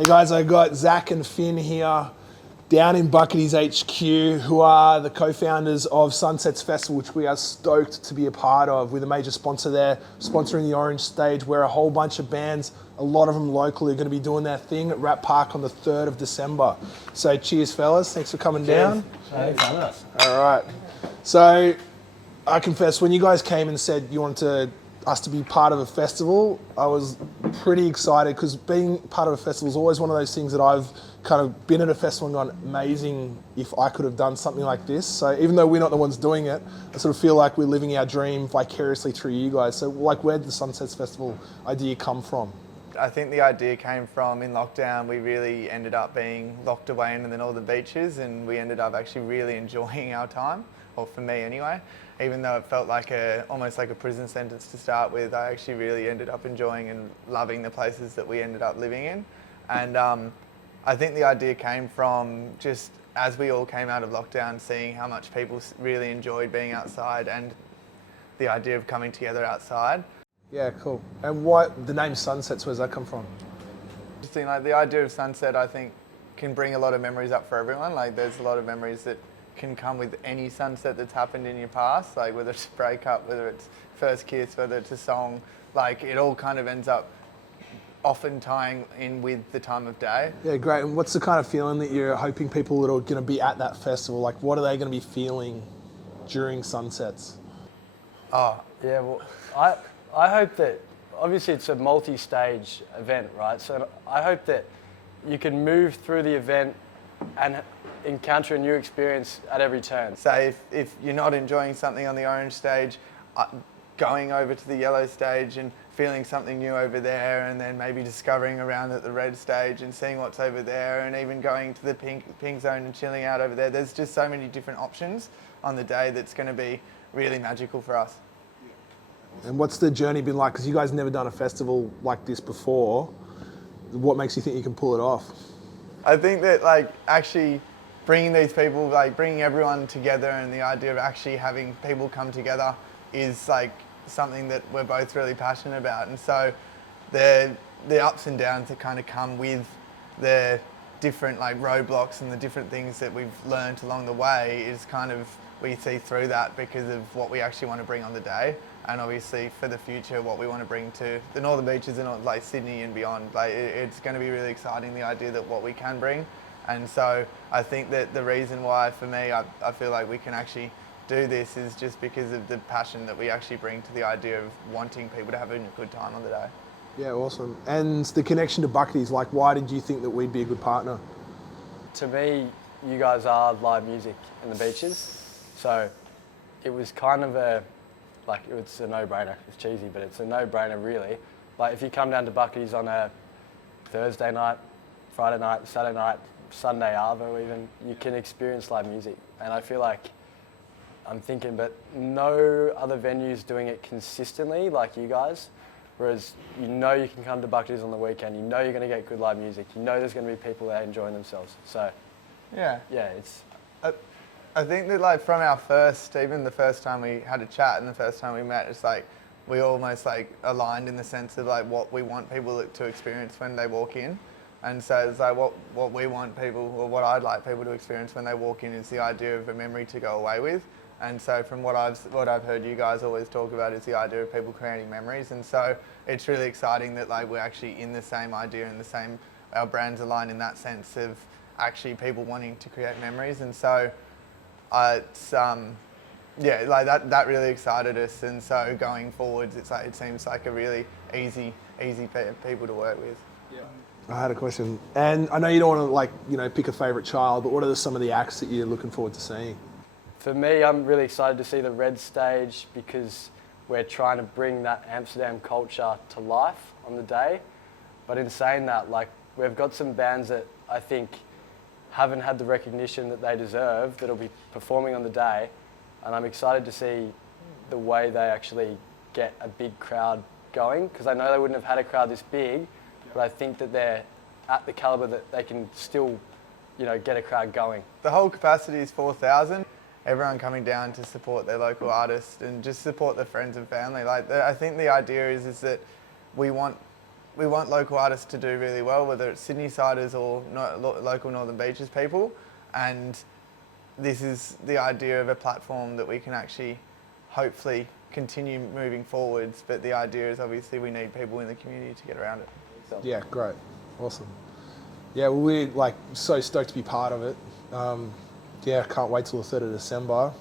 Hey guys, I got Zach and Finn here down in Bucketty's HQ, who are the co-founders of Sunsets Festival, which we are stoked to be a part of. We're the major sponsor there, sponsoring the Orange Stage, where a whole bunch of bands, a lot of them locally, are going to be doing their thing at Rat Park on the 3rd of December. So cheers, fellas. Thanks for coming down. Thanks for us. All right. So I confess, when you guys came and said you wanted us to be part of a festival, I was pretty excited, because being part of a festival is always one of those things that I've kind of been at a festival and gone, amazing if I could have done something like this. So even though we're not the ones doing it, I sort of feel like we're living our dream vicariously through you guys. So like, where did the Sunsets Festival idea come from? I think the idea came from, in lockdown, we really ended up being locked away in the northern beaches, and we ended up actually really enjoying our time, or for me anyway. Even though it felt like almost like a prison sentence to start with, I actually really ended up enjoying and loving the places that we ended up living in. And I think the idea came from just, as we all came out of lockdown, seeing how much people really enjoyed being outside, and the idea of coming together outside. Yeah, cool. And what, the name Sunsets, where's that come from? Just think, like, the idea of sunset, I think, can bring a lot of memories up for everyone. Like, there's a lot of memories that can come with any sunset that's happened in your past, like whether it's a breakup, whether it's first kiss, whether it's a song. Like, it all kind of ends up often tying in with the time of day. Yeah, great. And what's the kind of feeling that you're hoping people that are going to be at that festival, like, what are they going to be feeling during sunsets? Oh, yeah, well, I hope that, obviously it's a multi-stage event, right? So I hope that you can move through the event and encounter a new experience at every turn. So if you're not enjoying something on the orange stage, going over to the yellow stage and feeling something new over there, and then maybe discovering around at the red stage and seeing what's over there, and even going to the pink zone and chilling out over there. There's just so many different options on the day that's going to be really magical for us. And what's the journey been like? Because you guys never done a festival like this before. What makes you think you can pull it off? I think that, like, actually bringing these people, like bringing everyone together, and the idea of actually having people come together is like something that we're both really passionate about. And so the ups and downs that kind of come with the different, like, roadblocks and the different things that we've learned along the way is kind of, we see through that because of what we actually want to bring on the day. And obviously for the future, what we want to bring to the northern beaches and like Sydney and beyond. Like, it's going to be really exciting, the idea that what we can bring. And so I think that the reason why, for me, I feel like we can actually do this is just because of the passion that we actually bring to the idea of wanting people to have a good time on the day. Yeah, awesome. And the connection to Bucketty's, like, why did you think that we'd be a good partner? To me, you guys are live music in the beaches. So it was kind of it's a no-brainer. It's cheesy, but it's a no-brainer really. Like, if you come down to Buckety's on a Thursday night, Friday night, Saturday night, Sunday arvo even, you can experience live music. And I feel like, I'm thinking, but no other venues doing it consistently like you guys. Whereas you know you can come to Buckety's on the weekend, you know you're going to get good live music, you know there's going to be people there enjoying themselves. So yeah, it's... I think that, like, from our even the first time we had a chat and the first time we met, it's like we almost, like, aligned in the sense of, like, what we want people to experience when they walk in. And so it's like what we want people, or what I'd like people to experience when they walk in, is the idea of a memory to go away with. And so from what I've heard you guys always talk about is the idea of people creating memories. And so it's really exciting that, like, we're actually in the same idea and our brands align in that sense of actually people wanting to create memories. And so it's like that really excited us. And so going forwards, it's like, it seems like a really easy people to work with. Yeah. I had a question, and I know you don't want to, pick a favourite child, but what are some of the acts that you're looking forward to seeing? For me, I'm really excited to see the red stage, because we're trying to bring that Amsterdam culture to life on the day. But in saying that, like, we've got some bands that I think haven't had the recognition that they deserve that'll be performing on the day, and I'm excited to see the way they actually get a big crowd going, because I know they wouldn't have had a crowd this big, but I think that they're at the calibre that they can still, get a crowd going. The whole capacity is 4,000. Everyone coming down to support their local artists and just support their friends and family. Like, I think the idea is that we want we want local artists to do really well, whether it's Sydney-siders or local Northern Beaches people. And this is the idea of a platform that we can actually hopefully continue moving forwards. But the idea is obviously we need people in the community to get around it. Yeah, great. Awesome. Yeah, well, we're like so stoked to be part of it. Yeah, I can't wait till the 3rd of December,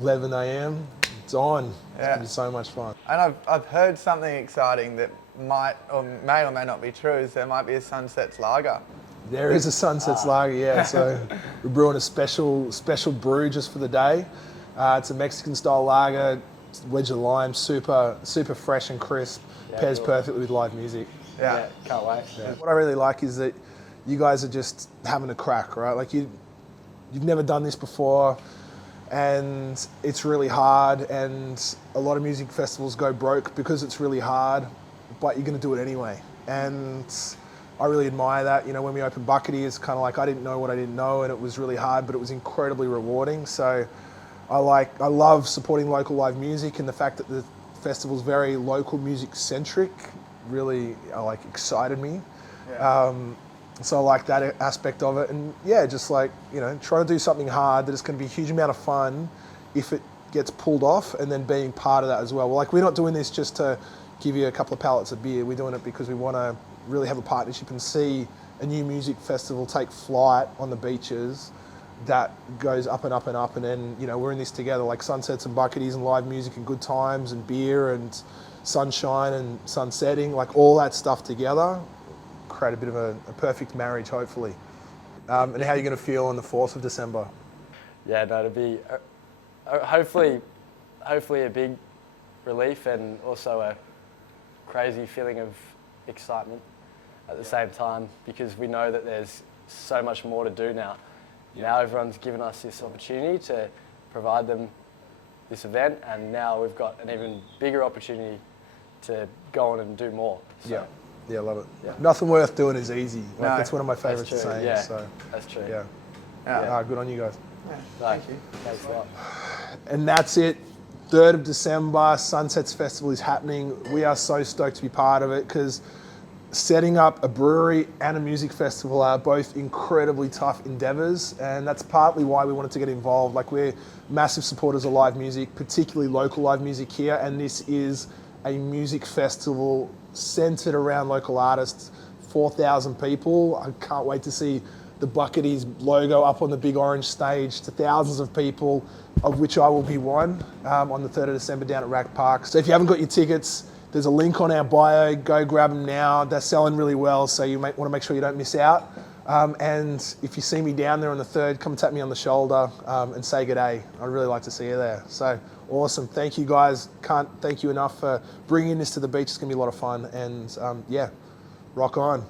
11 a.m. It's on. It's going to be so much fun. And I've heard something exciting that might or may not be true, is there might be a Sunsets Lager. There is a Sunsets Lager, yeah. So we're brewing a special brew just for the day. It's a Mexican-style lager, wedge of lime, super fresh and crisp. Pairs perfectly with live music. Yeah, can't wait. Yeah. What I really like is that you guys are just having a crack, right? Like you've never done this before, and it's really hard, and a lot of music festivals go broke because it's really hard, but you're going to do it anyway. And I really admire that. You know, when we opened Bucketty, it's kind of like I didn't know what I didn't know, and it was really hard, but it was incredibly rewarding. So I love supporting local live music, and the fact that the festival's very local music centric really excited me. Yeah. So I like that aspect of it, and yeah, just like, you know, trying to do something hard that is going to be a huge amount of fun if it gets pulled off, and then being part of that as well. Like, we're not doing this just to give you a couple of pallets of beer. We're doing it because we want to really have a partnership and see a new music festival take flight on the beaches that goes up and up and up, and then, you know, we're in this together, like sunsets and bucketties and live music and good times and beer and sunshine and sunsetting, like all that stuff together, create a bit of a perfect marriage, hopefully. And how are you going to feel on the 4th of December? Yeah, no, it'll be hopefully a big relief and also a crazy feeling of excitement at the same time, because we know that there's so much more to do now. Now everyone's given us this opportunity to provide them this event, and now we've got an even bigger opportunity to go on and do more. So, yeah, love it. Yeah. Nothing worth doing is easy. Like, No, that's one of my favourite true, sayings. yeah. So That's true. yeah. Good on you guys. Yeah, No, thank you. Thanks a lot. And that's it. 3rd of December, Sunsets Festival is happening. We are so stoked to be part of it, because setting up a brewery and a music festival are both incredibly tough endeavours, and that's partly why we wanted to get involved. Like, we're massive supporters of live music, particularly local live music here, and this is a music festival centred around local artists, 4,000 people. I can't wait to see the Bucketty's logo up on the big orange stage to thousands of people, of which I will be one, on the 3rd of December down at Rack Park. So if you haven't got your tickets, there's a link on our bio. Go grab them now. They're selling really well, so you might want to make sure you don't miss out. And if you see me down there on the 3rd, come tap me on the shoulder and say good day. I'd really like to see you there. So awesome. Thank you guys. Can't thank you enough for bringing this to the beach. It's going to be a lot of fun. And yeah, rock on.